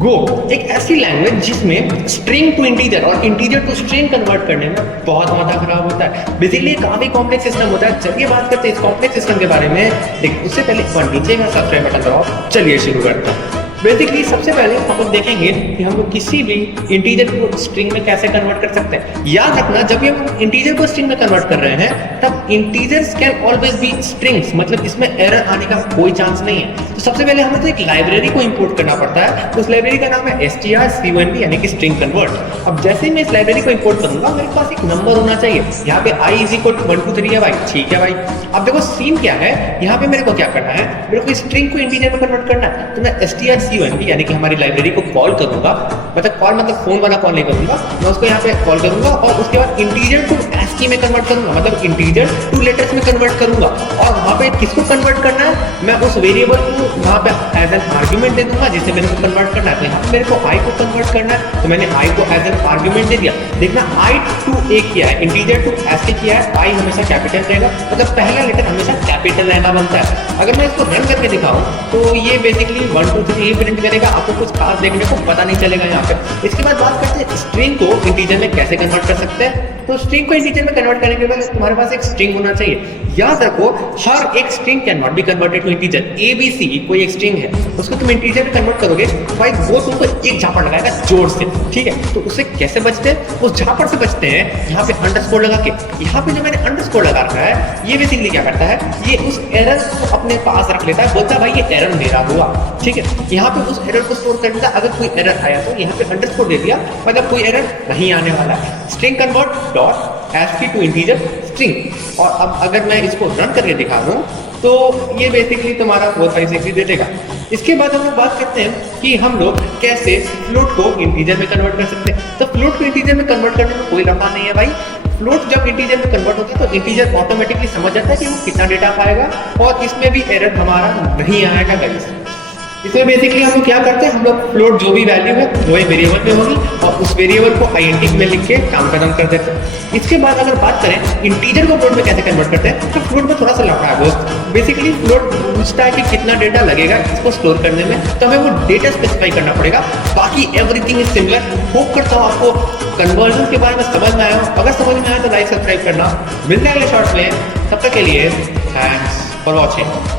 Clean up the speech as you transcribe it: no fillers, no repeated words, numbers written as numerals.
गो एक ऐसी लैंग्वेज जिसमें स्ट्रिंग टू इंटीजर और इंटीजर टू स्ट्रिंग कन्वर्ट करने में बहुत माथा खराब होता है। बेसिकली काफी कॉम्प्लेक्स सिस्टम होता है। चलिए बात करते हैं इस कॉम्प्लेक्स सिस्टम के बारे में। देखिए उससे पहले एक बार नीचे का सब्सक्राइब बटन दबाओ। चलिए शुरू करते हैं। बेसिकली सबसे पहले हम लोग देखेंगे कि हम लोग किसी भी इंटीजर को स्ट्रिंग में कैसे कन्वर्ट कर सकते हैं। याद रखना, जब भी हम इंटीजर को स्ट्रिंग में कन्वर्ट कर रहे हैं तब integers can always be strings, मतलब इसमें एरर आने का कोई चांस नहीं है। तो सबसे पहले हमें तो एक लाइब्रेरी को इंपोर्ट करना पड़ता है। उस लाइब्रेरी का नाम है strcmp यानी कि स्ट्रिंग कन्वर्ट। अब जैसे ही मैं इस लाइब्रेरी को इंपोर्ट करूंगा मेरे पास एक नंबर होना चाहिए। यहाँ पे i = 1 2 3 है भाई, ठीक है भाई। अब देखो सीन क्या है, यहाँ पे मेरे को क्या करना है, मेरे को स्ट्रिंग को इंटीजर में कन्वर्ट करना है। तो मैं strcmp यानी कि हमारी लाइब्रेरी को कॉल करूंगा, मतलब फोन वाला कॉल नहीं करूंगा, मैं उसको यहाँ पे कॉल करूंगा और उसके बाद इंटीजर टू ASCII में कन्वर्ट करूंगा, मतलब इंटीजर टू लेटर्स में कन्वर्ट करूंगा। और वहाँ पे किसको कन्वर्ट करना है, मैं उस वेरिएबल को वहाँ पे एज एन आर्ग्यूमेंट दे दूंगा जिसे मेरे को कन्वर्ट करना है। तो यहाँ पे मेरे को i को कन्वर्ट करना है, तो मैंने i को एज एन आर्ग्यूमेंट दे दिया। देखना i to a किया है, इंटीजर टू ASCII किया है, i हमेशा कैपिटल रहेगा, मतलब पहला लेटर हमेशा कैपिटल रहना बनता है। अगर मैं इसको रन करके दिखाऊं तो ये बेसिकली 1 2 3 ही प्रिंट करेगा, आपको कुछ खास देखने को पता नहीं चलेगा यहाँ पे। इसके बाद बात करते हैं स्ट्रिंग को इंटीजर में कैसे कन्वर्ट कर सकते हैं। तो स्ट्रिंग को इंटीजर में कन्वर्ट करने के बाद तुम्हारे पास एक स्ट्रिंग होना चाहिए। याद रखो, हर एक string can not be converted to integer. ABC कोई एक स्ट्रिंग है, उसको तुम इंटीजर में कन्वर्ट करोगे भाई, वो तुमको एक झापड़ लगाएगा जोर से, ठीक है। तो उससे कैसे बचते हैं, उस झापड़ से बचते हैं यहाँ पे अंडरस्कोर लगा के। यहाँ पे जो मैंने अंडरस्कोर लगा रखा है ये बेसिकली क्या करता है, ये उस एरर को अपने पास रख लेता है, बोलता है भाई ये एरर मेरा हुआ, ठीक है। यहाँ पे उस एरर को स्टोर कर लेता है। अगर कोई एरर आया तो यहाँ पे अंडरस्कोर दे दिया, मतलब कोई एरर नहीं आने वाला है। String convert dot ASCII to integer string. और अब अगर मैं इसको रन करके दिखा दूं तो ये बेसिकली तुम्हारा 4 5 6 दे देगा। इसके बाद हम लोग बात करते हैं कि हम लोग कैसे फ्लोट को इंटीजर में कन्वर्ट कर सकते हैं। तो फ्लोट को इंटीजर में कन्वर्ट करने में कोई लफड़ा नहीं है भाई। फ्लोट जब इंटीजर में कन्वर्ट होता है तो इंटीजर ऑटोमेटिकली समझ जाता है कि वो कितना डेटा पाएगा और इसमें भी एरर हमारा नहीं आएगा गाइस। इसमें बेसिकली हम लोग क्या करते हैं, हम लोग फ्लोट जो भी वैल्यू है वो वेरिएबल में होगी और उस वेरिएबल को int में लिख के काम खत्म कर देते हैं। इसके बाद अगर बात करें इंटीजर को फ्लोट में कैसे कन्वर्ट करते हैं, तो फ्लोट में थोड़ा सा लफड़ा है दोस्त। बेसिकली फ्लोट पूछता है कि कितना डेटा लगेगा इसको स्टोर करने में, तो हमें वो डेटा स्पेसिफाई करना पड़ेगा। बाकी एवरीथिंग इज सिमिलर। होप करता हूँ आपको कन्वर्जन के बारे में समझ में आया हो। अगर समझ में आया तो लाइक सब्सक्राइब करना। मिलते हैं अगले शॉर्ट्स में, तब तक के लिए थैंक्स फॉर वॉचिंग।